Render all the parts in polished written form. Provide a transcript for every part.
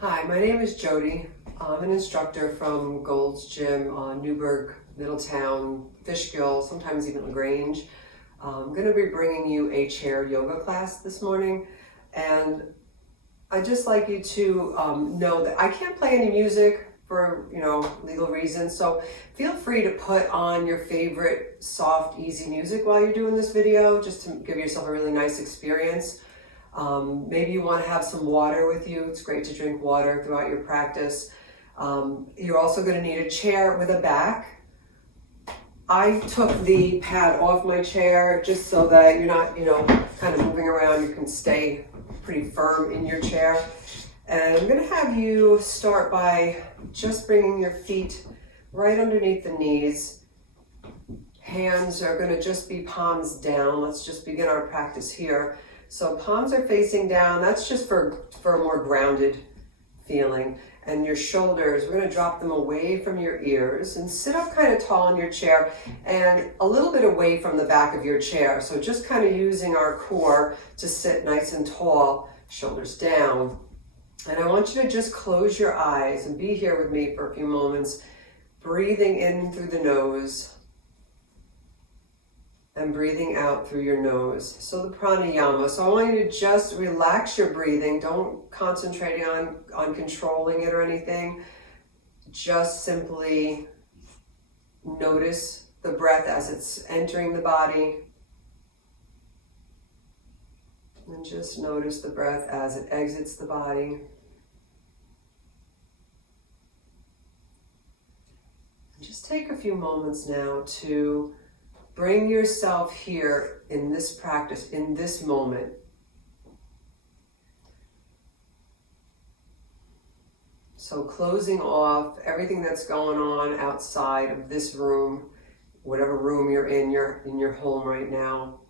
Hi, my name is Jodi. I'm an instructor from Gold's Gym on Newburgh, Middletown, Fishkill, sometimes even LaGrange. I'm going to be bringing you a chair yoga class this morning, and I'd just like you to know that I can't play any music for legal reasons, so feel free to put on your favorite soft, easy music while you're doing this video, just to give yourself a really nice experience. Maybe you want to have some water with you. It's great to drink water throughout your practice. You're also going to need a chair with a back. I took the pad off my chair just so that you're not, kind of moving around. You can stay pretty firm in your chair. And I'm going to have you start by just bringing your feet right underneath the knees. Hands are going to just be palms down. Let's just begin our practice here. So palms are facing down. That's just for a more grounded feeling. And your shoulders, we're going to drop them away from your ears and sit up kind of tall in your chair and a little bit away from the back of your chair. So just kind of using our core to sit nice and tall, shoulders down. And I want you to just close your eyes and be here with me for a few moments, breathing in through the nose and breathing out through your nose. So the pranayama. So I want you to just relax your breathing. Don't concentrate on controlling it or anything. Just simply notice the breath as it's entering the body. And just notice the breath as it exits the body. Just take a few moments now to bring yourself here in this practice, in this moment. So closing off everything that's going on outside of this room, whatever room you're in your home right now.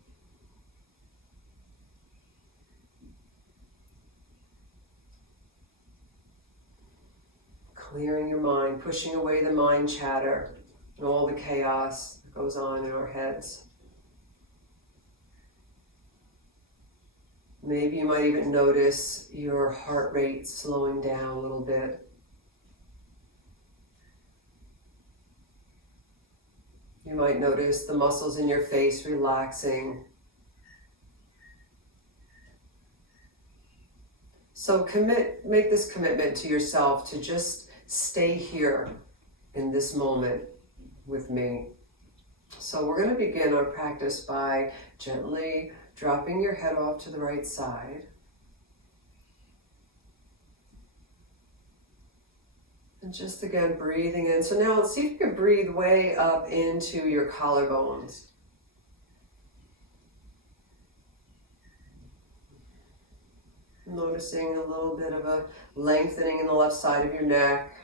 Clearing your mind, pushing away the mind chatter and all the chaos that goes on in our heads. Maybe you might even notice your heart rate slowing down a little bit. You might notice the muscles in your face relaxing. So make this commitment to yourself to just stay here in this moment with me. So we're going to begin our practice by gently dropping your head off to the right side. And just again breathing in. So now let's see if you can breathe way up into your collarbones. Noticing a little bit of a lengthening in the left side of your neck.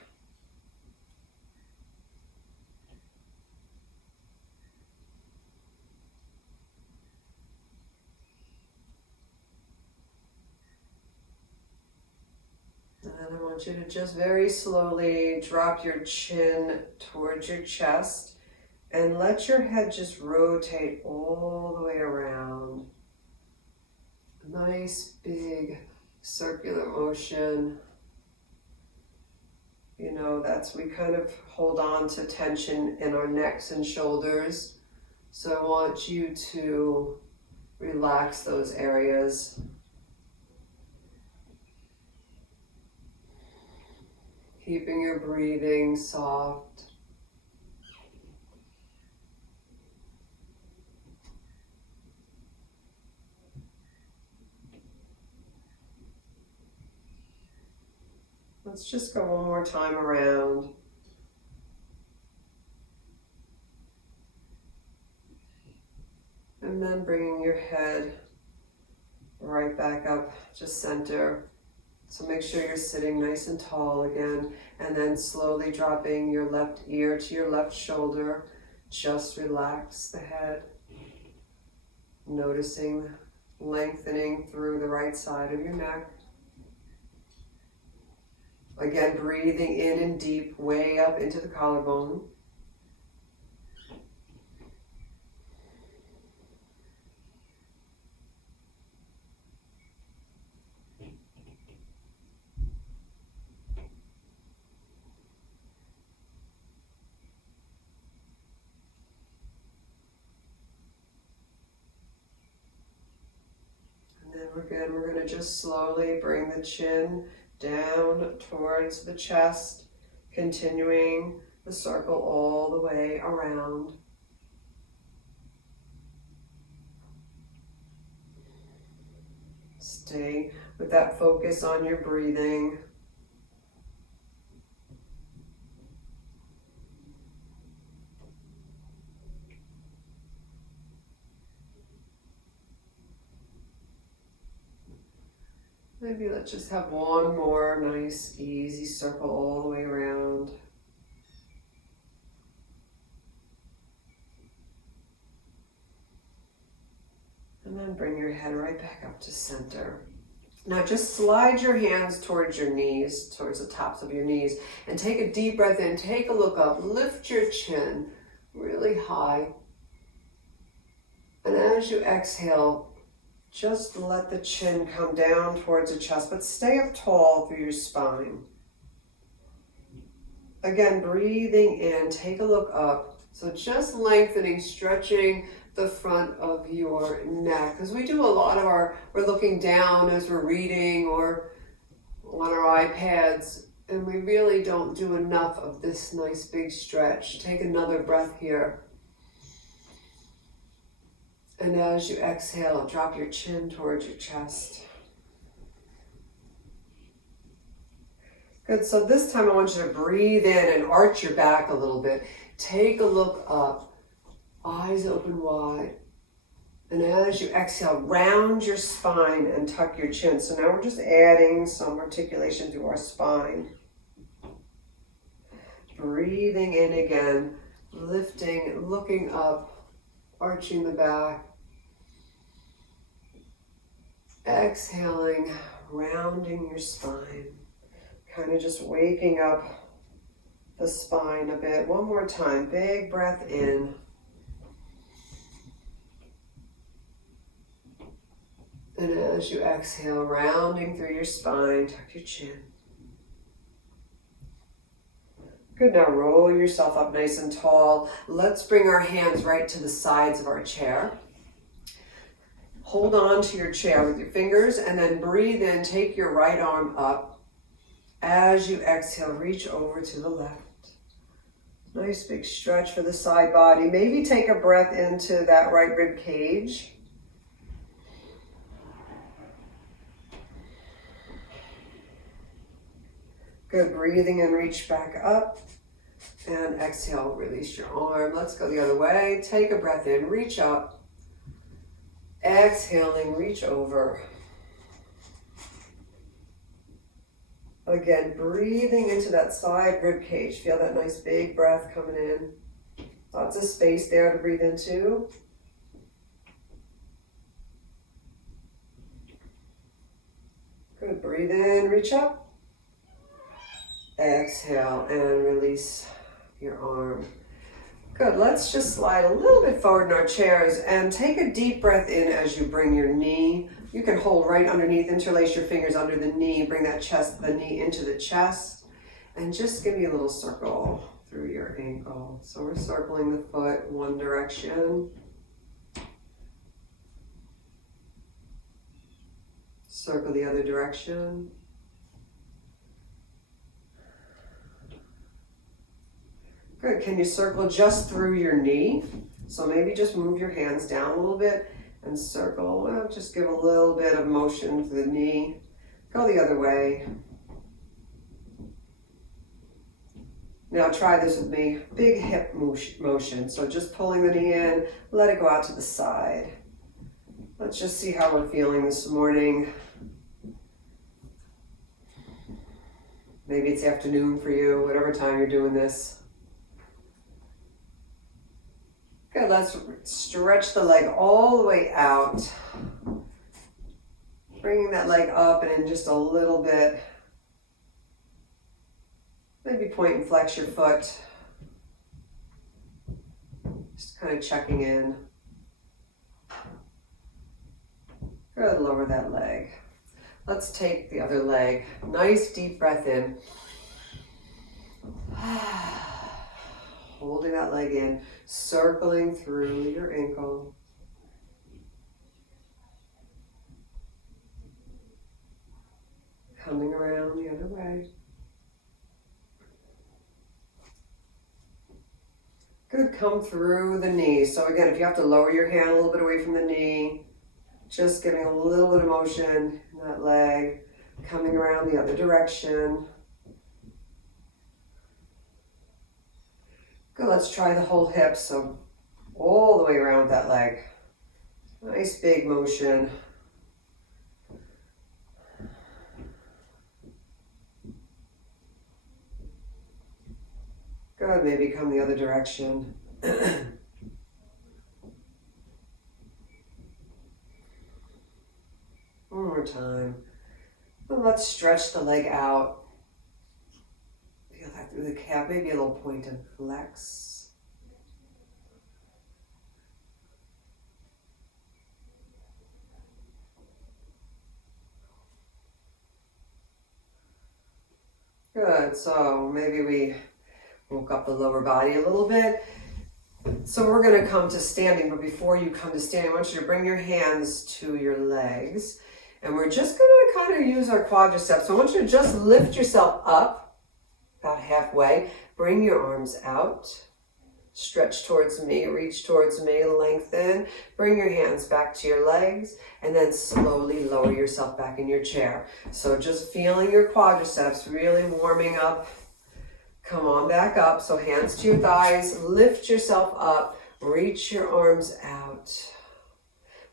And then I want you to just very slowly drop your chin towards your chest and let your head just rotate all the way around. Nice big circular motion. We kind of hold on to tension in our necks and shoulders. So I want you to relax those areas. Keeping your breathing soft. Let's just go one more time around. And then bringing your head right back up to center. So make sure you're sitting nice and tall again. And then slowly dropping your left ear to your left shoulder. Just relax the head. Noticing lengthening through the right side of your neck. Again, breathing in and deep, way up into the collarbone. Again, we're going to just slowly bring the chin down towards the chest, continuing the circle all the way around. Stay with that focus on your breathing. Maybe let's just have one more nice, easy circle all the way around. And then bring your head right back up to center. Now just slide your hands towards your knees, towards the tops of your knees, and take a deep breath in. Take a look up, lift your chin really high. And as you exhale, just let the chin come down towards the chest, but stay up tall through your spine. Again, breathing in, take a look up. So just lengthening, stretching the front of your neck. Because we do a lot of we're looking down as we're reading or on our iPads, and we really don't do enough of this nice big stretch. Take another breath here. And as you exhale, drop your chin towards your chest. Good, so this time I want you to breathe in and arch your back a little bit. Take a look up, eyes open wide. And as you exhale, round your spine and tuck your chin. So now we're just adding some articulation to our spine. Breathing in again, lifting, looking up, arching the back. Exhaling, rounding your spine. Kind of just waking up the spine a bit. One more time, big breath in. And as you exhale, rounding through your spine, tuck your chin. Good, now roll yourself up nice and tall. Let's bring our hands right to the sides of our chair. Hold on to your chair with your fingers and then breathe in, take your right arm up. As you exhale, reach over to the left. Nice big stretch for the side body. Maybe take a breath into that right rib cage. Good, breathing in, reach back up. And exhale, release your arm. Let's go the other way. Take a breath in, reach up. Exhaling, reach over. Again, breathing into that side rib cage. Feel that nice big breath coming in. Lots of space there to breathe into. Good, breathe in, reach up. Exhale and release your arm. Good, let's just slide a little bit forward in our chairs and take a deep breath in as you bring your knee. You can hold right underneath, interlace your fingers under the knee, bring the knee into the chest, and just give me a little circle through your ankle. So we're circling the foot one direction. Circle the other direction. Good, can you circle just through your knee? So maybe just move your hands down a little bit and circle. Well, just give a little bit of motion to the knee. Go the other way. Now try this with me. Big hip motion. So just pulling the knee in, let it go out to the side. Let's just see how we're feeling this morning. Maybe it's afternoon for you, whatever time you're doing this. Good, let's stretch the leg all the way out. Bringing that leg up and in just a little bit. Maybe point and flex your foot. Just kind of checking in. Good, lower that leg. Let's take the other leg. Nice deep breath in. Holding that leg in, circling through your ankle. Coming around the other way. Good, come through the knee. So again, if you have to lower your hand a little bit away from the knee, just giving a little bit of motion in that leg, coming around the other direction. Good, let's try the whole hip, so all the way around with that leg. Nice big motion. Good, maybe come the other direction. One more time. And let's stretch the leg out. Feel that through the calf, maybe a little point of flex. Good, so maybe we woke up the lower body a little bit. So we're going to come to standing, but before you come to standing, I want you to bring your hands to your legs. And we're just going to kind of use our quadriceps. So I want you to just lift yourself up about halfway. Bring your arms out. Stretch towards me, reach towards me, lengthen. Bring your hands back to your legs, and then slowly lower yourself back in your chair. So just feeling your quadriceps really warming up. Come on back up. So hands to your thighs, lift yourself up, reach your arms out.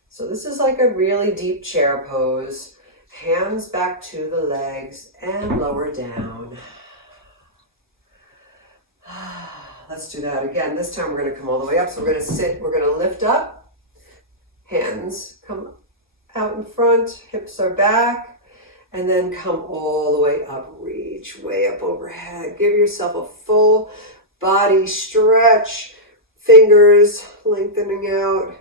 So this is like a really deep chair pose. Hands back to the legs and lower down. Let's do that again. This time we're going to come all the way up. So we're going to sit, we're going to lift up. Hands come out in front, hips are back, and then come all the way up. Reach way up overhead. Give yourself a full body stretch. Fingers lengthening out.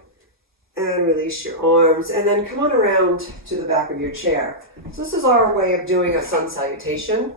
And release your arms. And then come on around to the back of your chair. So this is our way of doing a sun salutation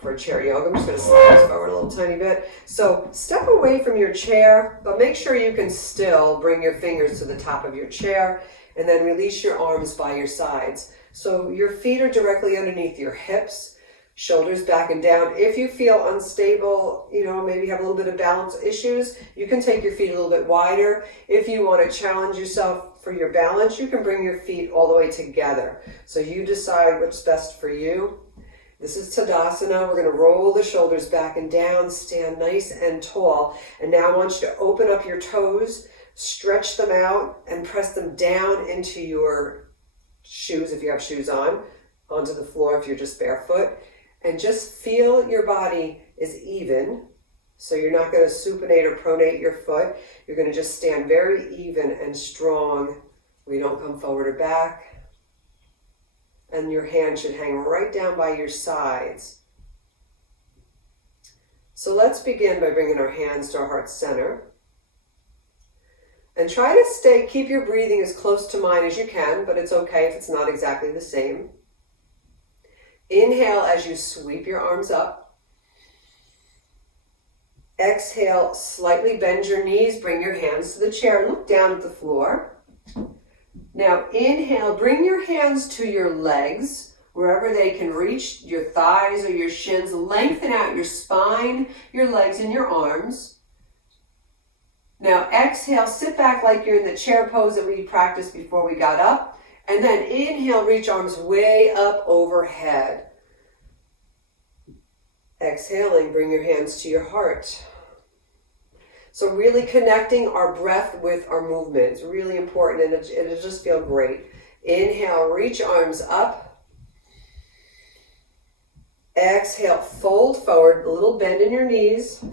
for chair yoga. I'm just going to slide forward a little tiny bit. So step away from your chair, but make sure you can still bring your fingers to the top of your chair, and then release your arms by your sides. So your feet are directly underneath your hips, shoulders back and down. If you feel unstable, maybe have a little bit of balance issues, you can take your feet a little bit wider. If you want to challenge yourself for your balance, you can bring your feet all the way together. So you decide what's best for you. This is Tadasana. We're going to roll the shoulders back and down, stand nice and tall. And now I want you to open up your toes, stretch them out, and press them down into your shoes if you have shoes on, onto the floor if you're just barefoot. And just feel your body is even. So you're not going to supinate or pronate your foot. You're going to just stand very even and strong. We don't come forward or back. And your hand should hang right down by your sides. So let's begin by bringing our hands to our heart center. And try to keep your breathing as close to mine as you can, but it's okay if it's not exactly the same. Inhale as you sweep your arms up. Exhale, slightly bend your knees, bring your hands to the chair, look down at the floor. Now inhale, bring your hands to your legs, wherever they can reach, your thighs or your shins. Lengthen out your spine, your legs, and your arms. Now exhale, sit back like you're in the chair pose that we practiced before we got up. And then inhale, reach arms way up overhead. Exhaling, bring your hands to your heart. So really connecting our breath with our movement. It's really important, and it'll just feel great. Inhale, reach arms up. Exhale, fold forward, a little bend in your knees.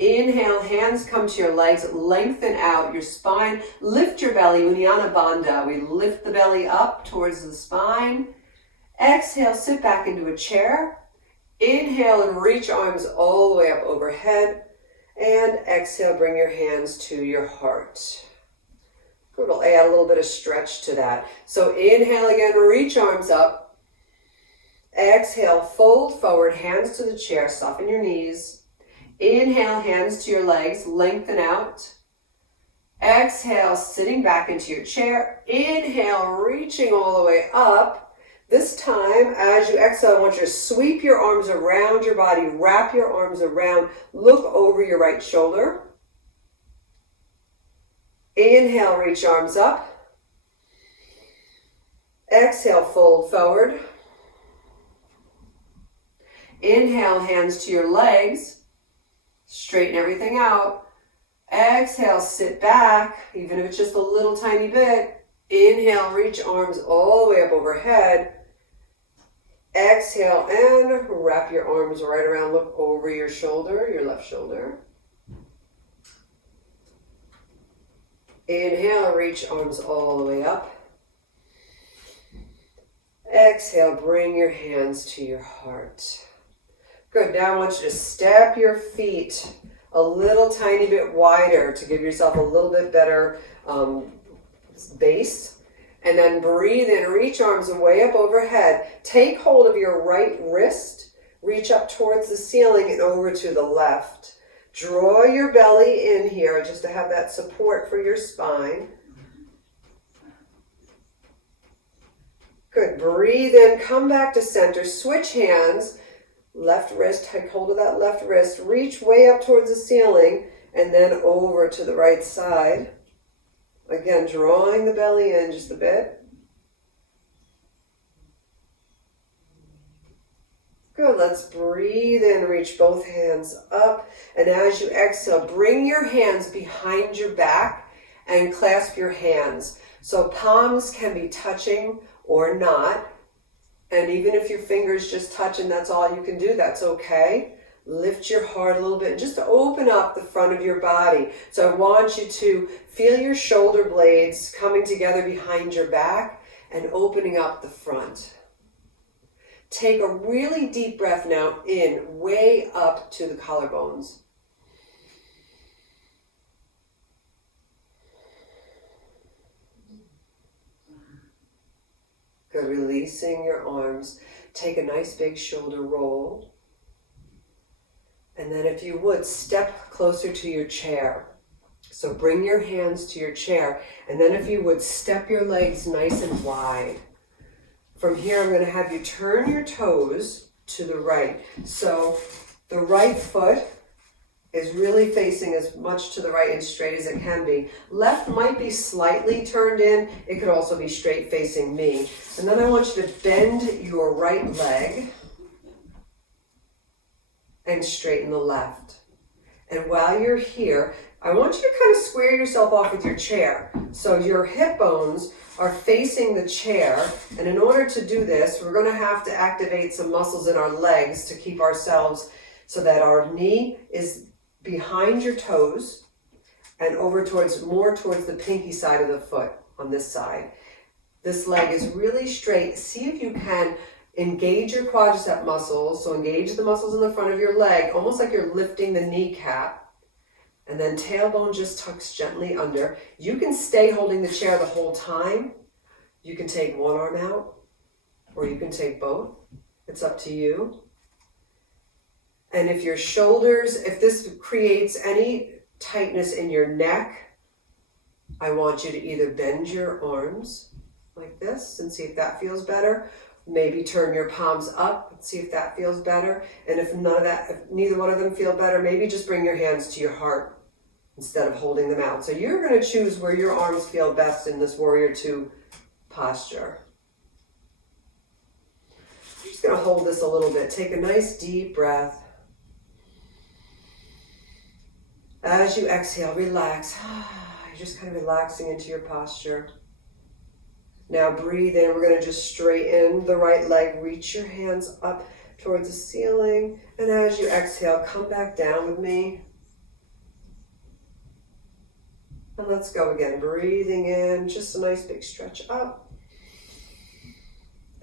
Inhale, hands come to your legs, lengthen out your spine, lift your belly, Uddiyana Bandha. We lift the belly up towards the spine. Exhale, sit back into a chair. Inhale and reach arms all the way up overhead. And exhale, bring your hands to your heart. We'll add a little bit of stretch to that. So inhale again, reach arms up. Exhale, fold forward, hands to the chair, soften your knees. Inhale, hands to your legs, lengthen out. Exhale, sitting back into your chair. Inhale, reaching all the way up. This time, as you exhale, I want you to sweep your arms around your body, wrap your arms around, look over your right shoulder. Inhale, reach arms up. Exhale, fold forward. Inhale, hands to your legs. Straighten everything out. Exhale, sit back, even if it's just a little tiny bit. Inhale, reach arms all the way up overhead. Exhale, and wrap your arms right around. Look over your shoulder, your left shoulder. Inhale, reach arms all the way up. Exhale, bring your hands to your heart. Good, now I want you to step your feet a little tiny bit wider to give yourself a little bit better base. And then breathe in, reach arms way up overhead. Take hold of your right wrist, reach up towards the ceiling and over to the left. Draw your belly in here just to have that support for your spine. Good, breathe in, come back to center, switch hands. Left wrist, take hold of that left wrist, reach way up towards the ceiling and then over to the right side. Again, drawing the belly in just a bit. Good, let's breathe in, reach both hands up. And as you exhale, bring your hands behind your back and clasp your hands. So palms can be touching or not. And even if your fingers just touch and that's all you can do, that's okay. Lift your heart a little bit just to open up the front of your body. So I want you to feel your shoulder blades coming together behind your back and opening up the front. Take a really deep breath now in, way up to the collarbones. Good, releasing your arms. Take a nice big shoulder roll. And then if you would, step closer to your chair. So bring your hands to your chair. And then if you would, step your legs nice and wide. From here, I'm going to have you turn your toes to the right. So the right foot is really facing as much to the right and straight as it can be. Left might be slightly turned in. It could also be straight facing me. And then I want you to bend your right leg and straighten the left. And while you're here, I want you to kind of square yourself off with your chair. So your hip bones are facing the chair. And in order to do this, we're going to have to activate some muscles in our legs to keep ourselves so that our knee is behind your toes and over more towards the pinky side of the foot on this side. This leg is really straight. See if you can engage your quadricep muscles. So engage the muscles in the front of your leg, almost like you're lifting the kneecap. And then tailbone just tucks gently under. You can stay holding the chair the whole time. You can take one arm out, or you can take both. It's up to you. And if your shoulders, if this creates any tightness in your neck, I want you to either bend your arms like this and see if that feels better. Maybe turn your palms up and see if that feels better. And if neither one of them feel better, maybe just bring your hands to your heart instead of holding them out. So you're going to choose where your arms feel best in this warrior two posture. I'm just going to hold this a little bit. Take a nice deep breath. As you exhale, relax. You're just kind of relaxing into your posture. Now breathe in. We're going to just straighten the right leg. Reach your hands up towards the ceiling. And as you exhale, come back down with me. And let's go again. Breathing in, just a nice big stretch up.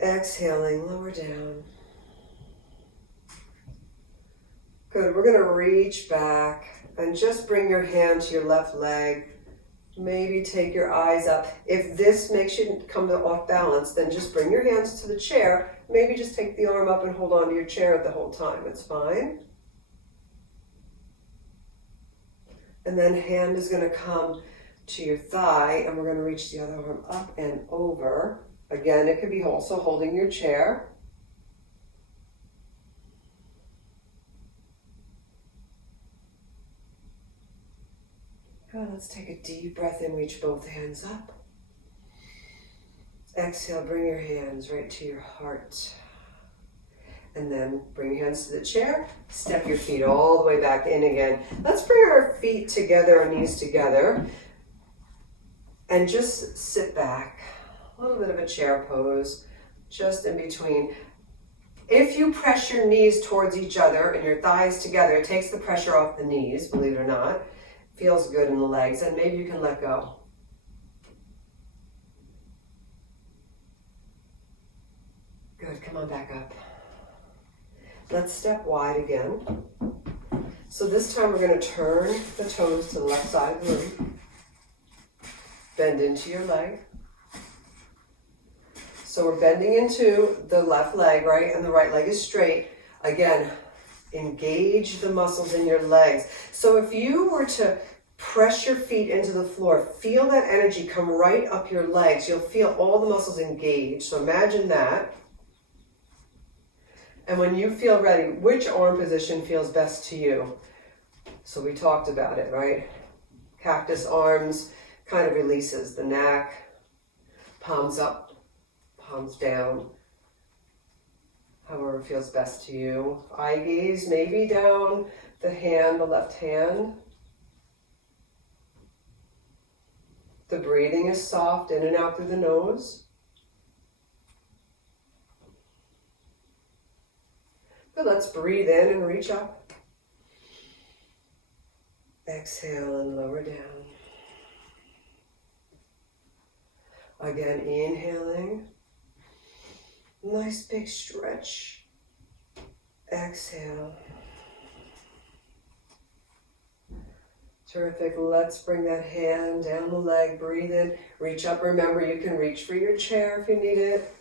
Exhaling, lower down. Good. We're going to reach back and just bring your hand to your left leg. Maybe take your eyes up. If this makes you come off balance, then just bring your hands to the chair. Maybe just take the arm up and hold on to your chair the whole time. It's fine. And then hand is going to come to your thigh, and we're going to reach the other arm up and over. Again, it could be also holding your chair. Good, let's take a deep breath in, reach both hands up. Exhale, bring your hands right to your heart. And then bring your hands to the chair, step your feet all the way back in again. Let's bring our feet together, our knees together, and just sit back. A little bit of a chair pose, just in between. If you press your knees towards each other and your thighs together, it takes the pressure off the knees, believe it or not. Feels good in the legs, and maybe you can let go. Good, come on back up. Let's step wide again. So this time we're going to turn the toes to the left side of the room. Bend into your leg. So we're bending into the left leg, right? And the right leg is straight. Again, engage the muscles in your legs. So if you were to press your feet into the floor, feel that energy come right up your legs. You'll feel all the muscles engaged. So imagine that. And when you feel ready, which arm position feels best to you? So we talked about it, right? Cactus arms kind of releases the neck, palms up, palms down, however feels best to you. Eye gaze, maybe down the hand, the left hand. The breathing is soft, in and out through the nose. Good, let's breathe in and reach up. Exhale and lower down. Again, inhaling. Nice big stretch. Exhale. Terrific. Let's bring that hand down the leg. Breathe in. Reach up. Remember, you can reach for your chair if you need it.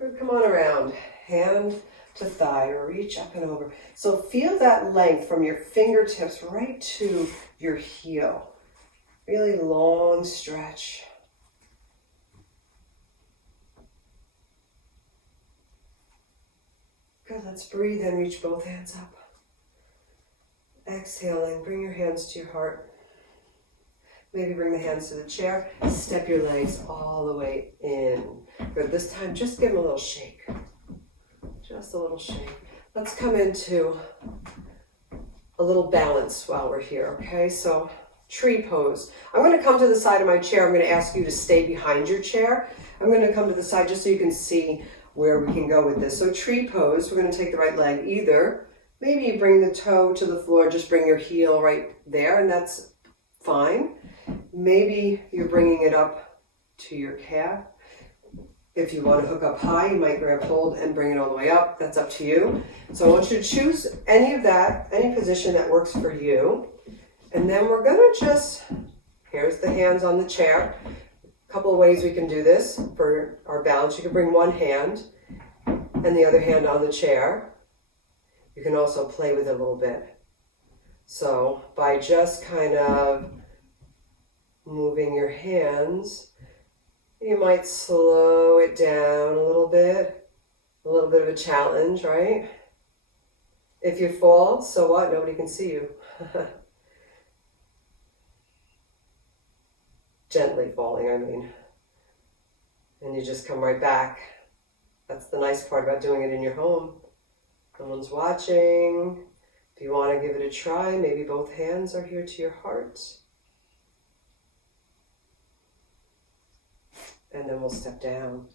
Good. Come on around. Hand to thigh. Reach up and over. So feel that length from your fingertips right to your heel. Really long stretch. Good, let's breathe in, reach both hands up. Exhaling, bring your hands to your heart. Maybe bring the hands to the chair. Step your legs all the way in. Good, this time just give them a little shake. Just a little shake. Let's come into a little balance while we're here, okay? So, tree pose. I'm going to come to the side of my chair. I'm going to ask you to stay behind your chair. I'm going to come to the side just so you can see where we can go with this. So tree pose, we're going to take the right leg either. Maybe you bring the toe to the floor, just bring your heel right there, and that's fine. Maybe you're bringing it up to your calf. If you want to hook up high, you might grab hold and bring it all the way up. That's up to you. So I want you to choose any of that, any position that works for you. And then we're going to just, here's the hands on the chair. A couple of ways we can do this for our balance. You can bring one hand and the other hand on the chair. You can also play with it a little bit. So by just kind of moving your hands, you might slow it down a little bit of a challenge, right? If you fall, so what? Nobody can see you. Gently falling, I mean. And you just come right back. That's the nice part about doing it in your home. No one's watching. If you want to give it a try, maybe both hands are here to your heart. And then we'll step down.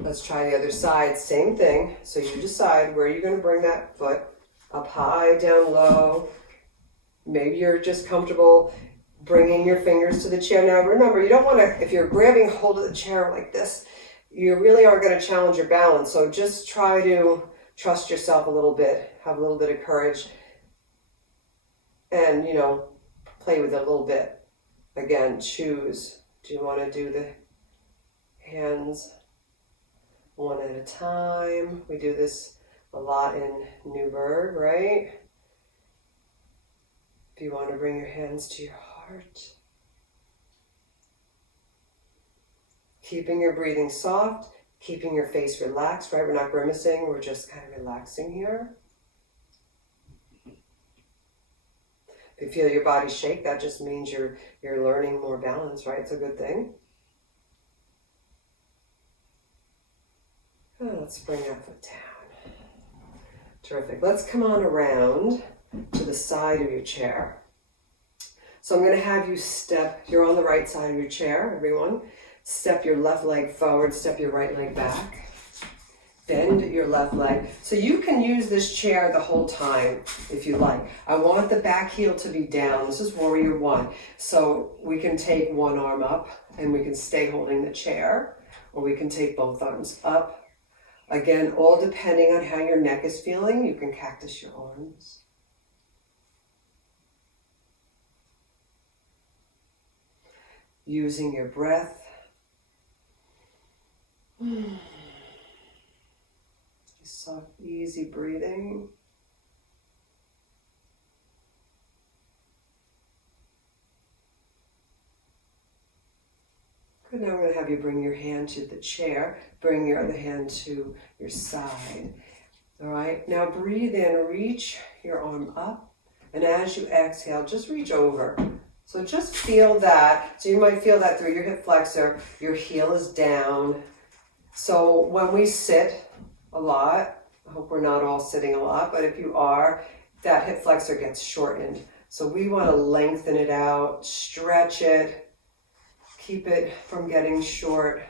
Let's try the other side. Same thing. So you decide where you're going to bring that foot. Up high, down low. Maybe you're just comfortable bringing your fingers to the chair. Now remember, you don't want to, if you're grabbing hold of the chair like this, you really aren't going to challenge your balance. So just try to trust yourself a little bit. Have a little bit of courage. And, play with it a little bit. Again, choose. Do you want to do the hands one at a time? We do this a lot in Newburgh, right? If you want to bring your hands to your heart. Keeping your breathing soft, keeping your face relaxed, right? We're not grimacing, we're just kind of relaxing here. If you feel your body shake, that just means you're learning more balance, right? It's a good thing. Oh, let's bring that foot down. Terrific. Let's come on around to the side of your chair. So I'm going to have you step, you're on the right side of your chair, everyone. Step your left leg forward, step your right leg back. Bend your left leg. So you can use this chair the whole time if you like. I want the back heel to be down. This is warrior one. So we can take one arm up and we can stay holding the chair, or we can take both arms up. Again, all depending on how your neck is feeling, you can cactus your arms. Using your breath. Soft, easy breathing. Good, now I'm going to have you bring your hand to the chair, bring your other hand to your side. All right, now breathe in, reach your arm up, and as you exhale, just reach over. So just feel that. So you might feel that through your hip flexor, your heel is down. So when we sit a lot, I hope we're not all sitting a lot, but if you are, that hip flexor gets shortened. So we want to lengthen it out, stretch it, keep it from getting short.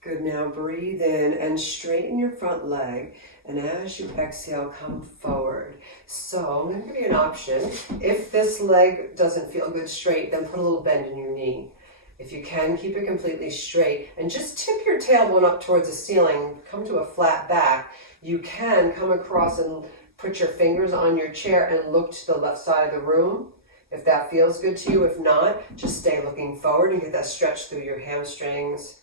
Good, now breathe in and straighten your front leg. And as you exhale, come forward. So I'm going to give you an option. If this leg doesn't feel good straight, then put a little bend in your knee. If you can, keep it completely straight. And just tip your tailbone up towards the ceiling. Come to a flat back. You can come across and put your fingers on your chair and look to the left side of the room. If that feels good to you. If not, just stay looking forward and get that stretch through your hamstrings.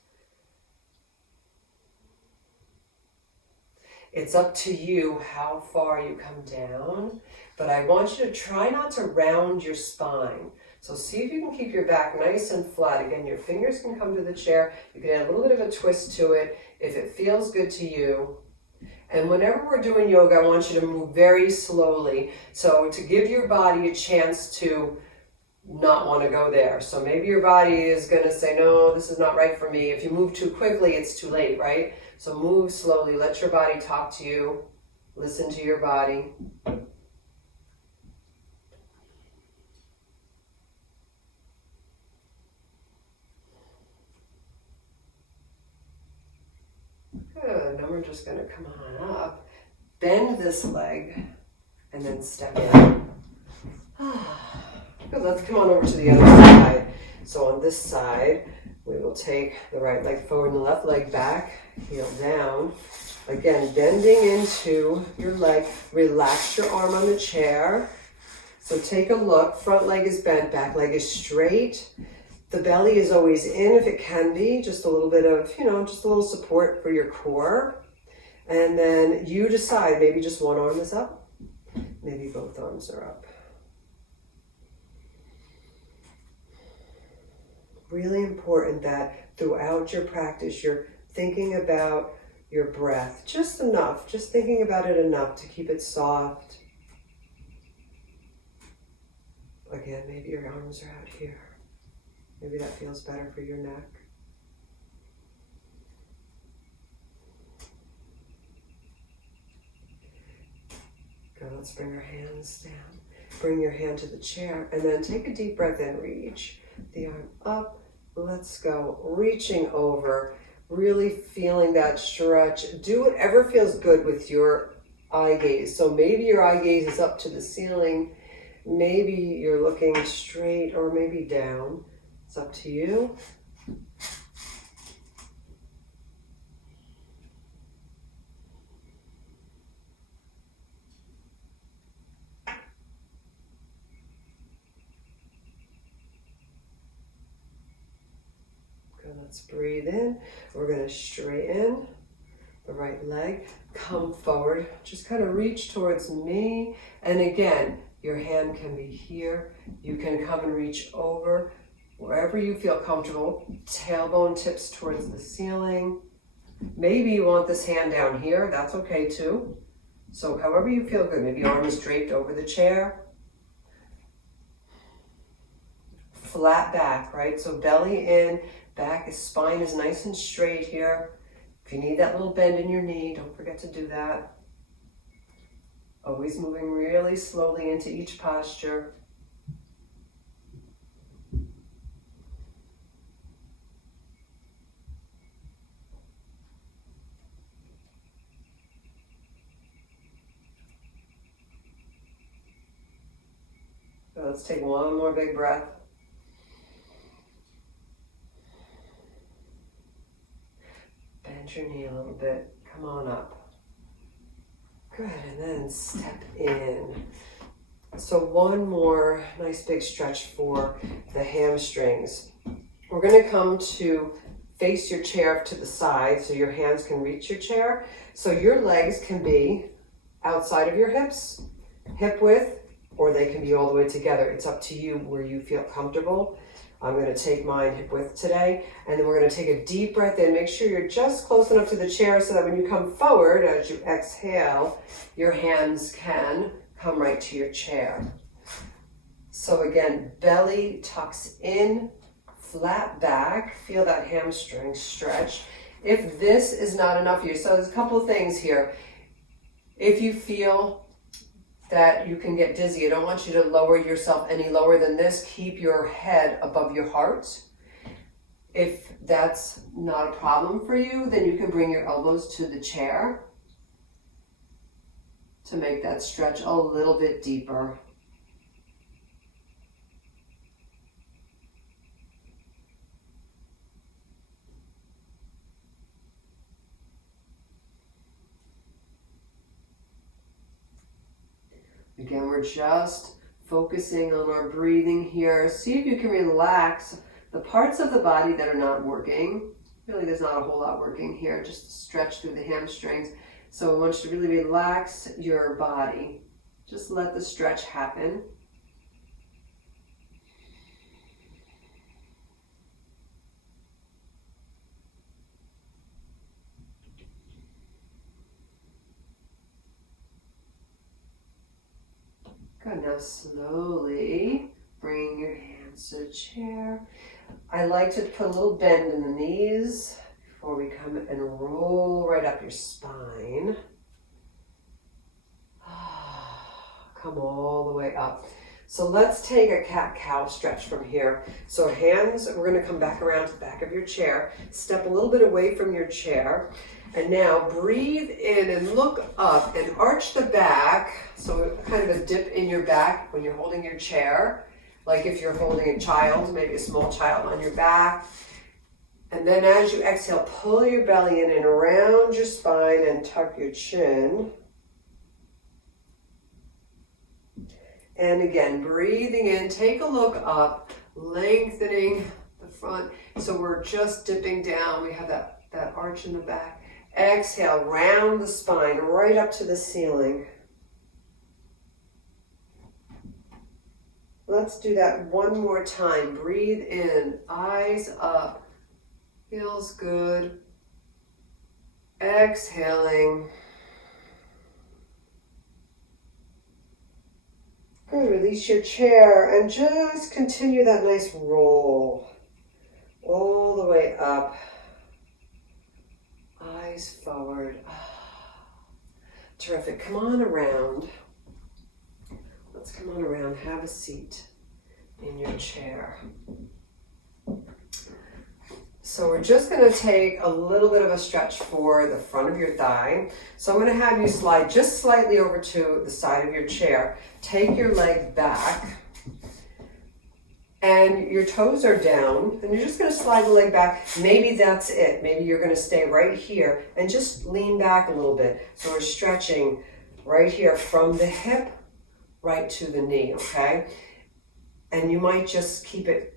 It's up to you how far you come down, but I want you to try not to round your spine. So see if you can keep your back nice and flat. Again, your fingers can come to the chair. You can add a little bit of a twist to it if it feels good to you. And whenever we're doing yoga, I want you to move very slowly. So to give your body a chance to not want to go there. So maybe your body is going to say, no, this is not right for me. If you move too quickly, it's too late, right? So move slowly, let your body talk to you, listen to your body. Good, now we're just going to come on up, bend this leg, and then step in. Good, let's come on over to the other side. So on this side, we will take the right leg forward and the left leg back, heel down. Again, bending into your leg. Relax your arm on the chair. So take a look. Front leg is bent, back leg is straight. The belly is always in if it can be. Just a little bit of, just a little support for your core. And then you decide, maybe just one arm is up. Maybe both arms are up. Really important that throughout your practice, you're thinking about your breath, just enough, just thinking about it enough to keep it soft. Again, maybe your arms are out here. Maybe that feels better for your neck. Good, let's bring our hands down. Bring your hand to the chair and then take a deep breath in, reach the arm up. Let's go, reaching over, really feeling that stretch. Do whatever feels good with your eye gaze. So maybe your eye gaze is up to the ceiling. Maybe you're looking straight or maybe down. It's up to you. Let's breathe in. We're going to straighten the right leg. Come forward. Just kind of reach towards me. And again, your hand can be here. You can come and reach over wherever you feel comfortable. Tailbone tips towards the ceiling. Maybe you want this hand down here. That's okay too. So however you feel good. Maybe arms draped over the chair. Flat back, right? So belly in, back, spine is nice and straight here. If you need that little bend in your knee, don't forget to do that. Always moving really slowly into each posture. So let's take one more big breath. Bend your knee a little bit. Come on up. Good, and then step in. So one more nice big stretch for the hamstrings. We're going to come to face your chair to the side so your hands can reach your chair. So your legs can be outside of your hips, hip width, or they can be all the way together. It's up to you where you feel comfortable. I'm going to take mine hip width today, and then we're going to take a deep breath in. Make sure you're just close enough to the chair so that when you come forward, as you exhale, your hands can come right to your chair. So again, belly tucks in, flat back. Feel that hamstring stretch. If this is not enough for you, so there's a couple of things here. If you feel that you can get dizzy, I don't want you to lower yourself any lower than this. Keep your head above your heart. If that's not a problem for you, then you can bring your elbows to the chair to make that stretch a little bit deeper. Again, we're just focusing on our breathing here. See if you can relax the parts of the body that are not working. Really, there's not a whole lot working here, just stretch through the hamstrings. So I want you to really relax your body. Just let the stretch happen. Good, now slowly bring your hands to the chair. I like to put a little bend in the knees before we come and roll right up your spine. Come all the way up. So let's take a cat-cow stretch from here. So hands, we're going to come back around to the back of your chair. Step a little bit away from your chair. And now breathe in and look up and arch the back. So kind of a dip in your back when you're holding your chair. Like if you're holding a child, maybe a small child on your back. And then as you exhale, pull your belly in and around your spine and tuck your chin. And again, breathing in, take a look up, lengthening the front. So we're just dipping down. We have that arch in the back. Exhale, round the spine, right up to the ceiling. Let's do that one more time. Breathe in, eyes up. Feels good. Exhaling. Good, release your chair and just continue that nice roll. All the way up. Eyes forward. Terrific. Come on around. Let's come on around. Have a seat in your chair. So we're just going to take a little bit of a stretch for the front of your thigh. So I'm going to have you slide just slightly over to the side of your chair. Take your leg back. And your toes are down, and you're just going to slide the leg back. Maybe that's it. Maybe you're going to stay right here and just lean back a little bit. So we're stretching right here from the hip right to the knee, okay? And you might just keep it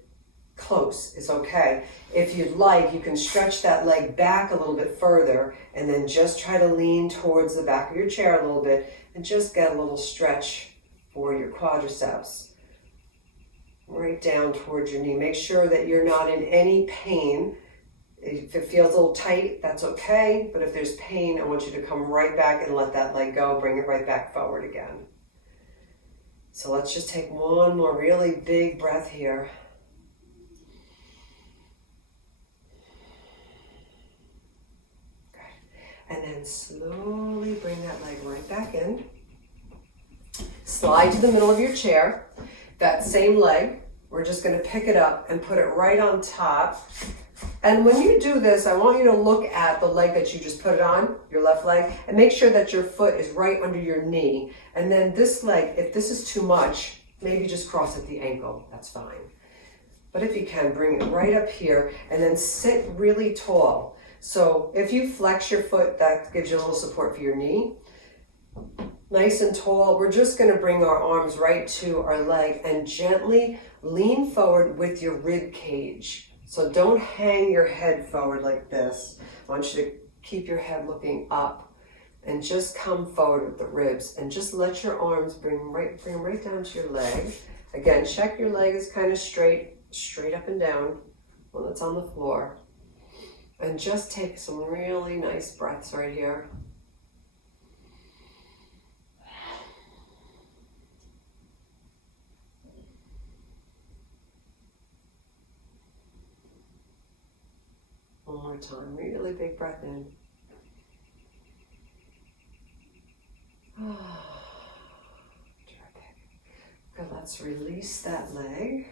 close is okay. If you'd like, you can stretch that leg back a little bit further and then just try to lean towards the back of your chair a little bit and just get a little stretch for your quadriceps. Right down towards your knee. Make sure that you're not in any pain. If it feels a little tight, that's okay. But if there's pain, I want you to come right back and let that leg go. Bring it right back forward again. So let's just take one more really big breath here. Good. And then slowly bring that leg right back in. Slide to the middle of your chair. That same leg, we're just going to pick it up and put it right on top. And when you do this, I want you to look at the leg that you just put it on, your left leg, and make sure that your foot is right under your knee. And then this leg, if this is too much, maybe just cross at the ankle. That's fine. But if you can, bring it right up here and then sit really tall. So if you flex your foot, that gives you a little support for your knee. Nice and tall. We're just going to bring our arms right to our leg and gently lean forward with your rib cage. So don't hang your head forward like this. I want you to keep your head looking up and just come forward with the ribs and just let your arms bring them right down to your leg. Again, check your leg is kind of straight up and down when it's on the floor. And just take some really nice breaths right here. One more time, really big breath in. Terrific. Good, let's release that leg.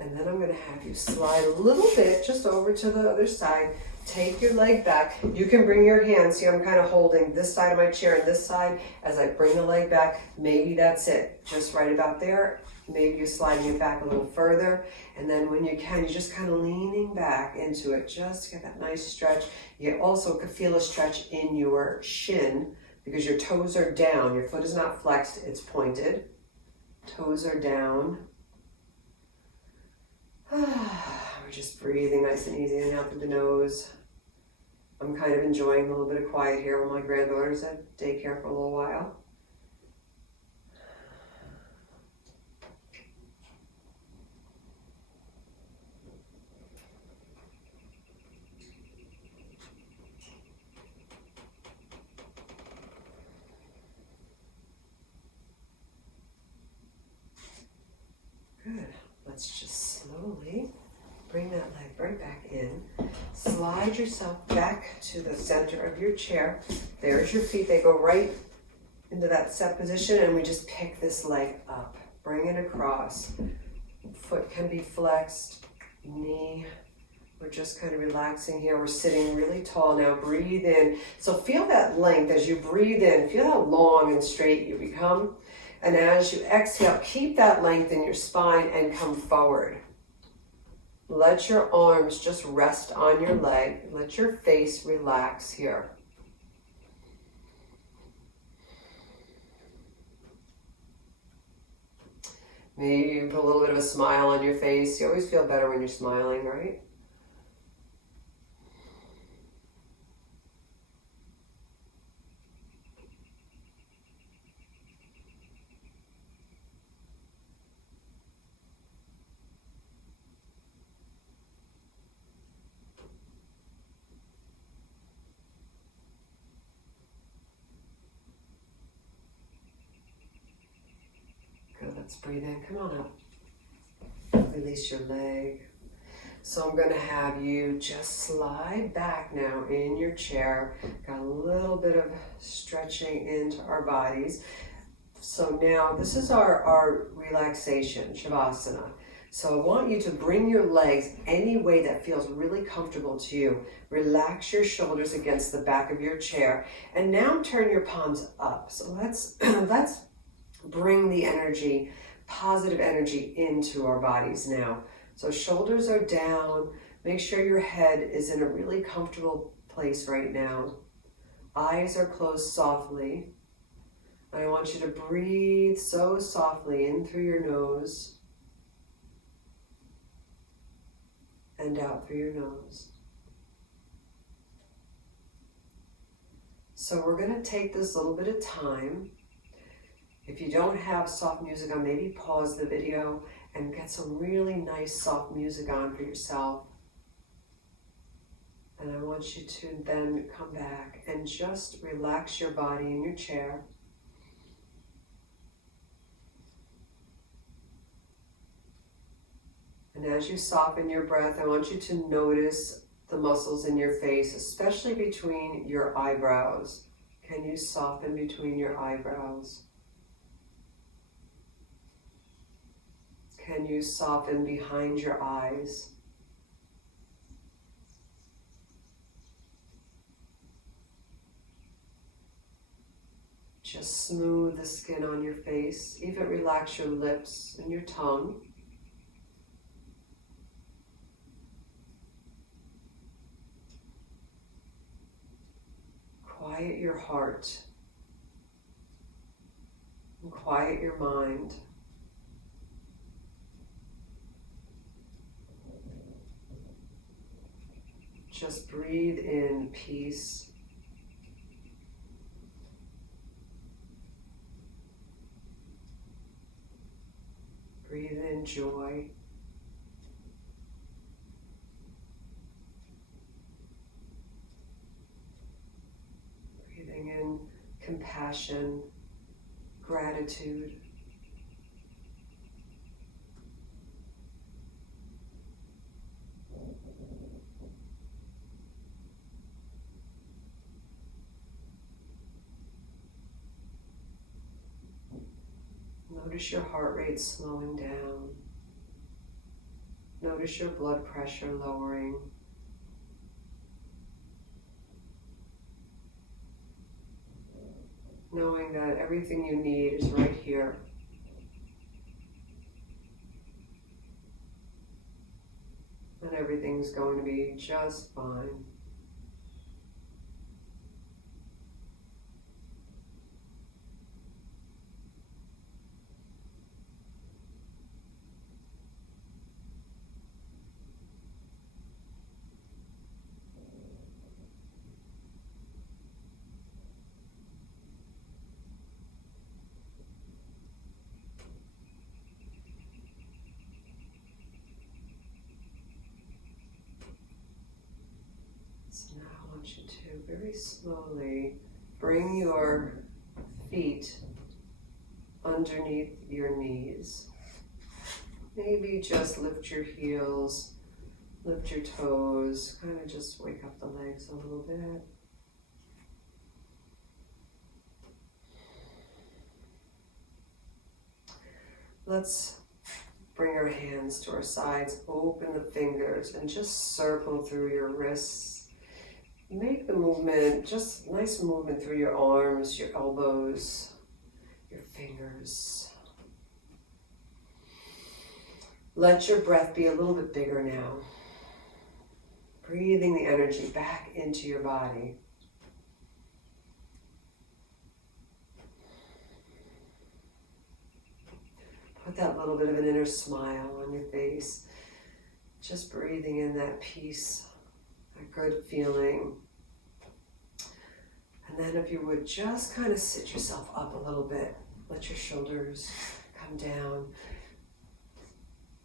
And then I'm going to have you slide a little bit just over to the other side. Take your leg back. You can bring your hands. See, I'm kind of holding this side of my chair and this side as I bring the leg back. Maybe that's it, just right about there. Maybe you're sliding it back a little further. And then when you can, you're just kind of leaning back into it. Just get that nice stretch. You also could feel a stretch in your shin because your toes are down. Your foot is not flexed, it's pointed. Toes are down. We're just breathing nice and easy in and out through the nose. I'm kind of enjoying a little bit of quiet here while my granddaughter's at daycare for a little while. Good. Let's just slowly bring that leg right back in. Slide yourself back to the center of your chair. There's your feet. They go right into that set position, and we just pick this leg up. Bring it across. Foot can be flexed. Knee. We're just kind of relaxing here. We're sitting really tall now. Breathe in. So feel that length as you breathe in. Feel how long and straight you become. And as you exhale, keep that length in your spine and come forward. Let your arms just rest on your leg. Let your face relax here. Maybe you put a little bit of a smile on your face. You always feel better when you're smiling, right? Let's breathe in. Come on up. Release your leg. So I'm going to have you just slide back now in your chair. Got a little bit of stretching into our bodies. So now this is our relaxation, Shavasana. So I want you to bring your legs any way that feels really comfortable to you. Relax your shoulders against the back of your chair. And now turn your palms up. So let's bring the energy, positive energy into our bodies now. So shoulders are down. Make sure your head is in a really comfortable place right now. Eyes are closed softly. I want you to breathe so softly in through your nose and out through your nose. So we're going to take this little bit of time. If you don't have soft music on, maybe pause the video and get some really nice soft music on for yourself. And I want you to then come back and just relax your body in your chair. And as you soften your breath, I want you to notice the muscles in your face, especially between your eyebrows. Can you soften between your eyebrows? Can you soften behind your eyes? Just smooth the skin on your face. Even relax your lips and your tongue. Quiet your heart and quiet your mind. Just breathe in peace. Breathe in joy. Breathing in compassion, gratitude. Notice your heart rate slowing down. Notice your blood pressure lowering. Knowing that everything you need is right here. And everything's going to be just fine. So now I want you to very slowly bring your feet underneath your knees. Maybe just lift your heels, lift your toes, kind of just wake up the legs a little bit. Let's bring our hands to our sides, open the fingers, and just circle through your wrists. Make the movement, just nice movement through your arms, your elbows, your fingers. Let your breath be a little bit bigger now. Breathing the energy back into your body. Put that little bit of an inner smile on your face. Just breathing in that peace, that good feeling. And then if you would just kind of sit yourself up a little bit. Let your shoulders come down.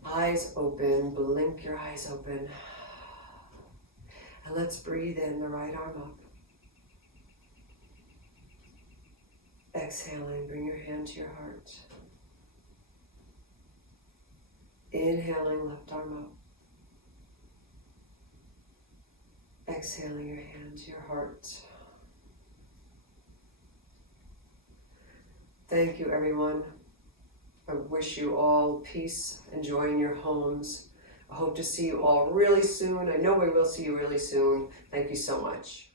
Eyes open, blink your eyes open. And let's breathe in the right arm up. Exhaling, bring your hand to your heart. Inhaling, left arm up. Exhaling your hand to your heart. Thank you, everyone. I wish you all peace and joy in your homes. I hope to see you all really soon. I know we will see you really soon. Thank you so much.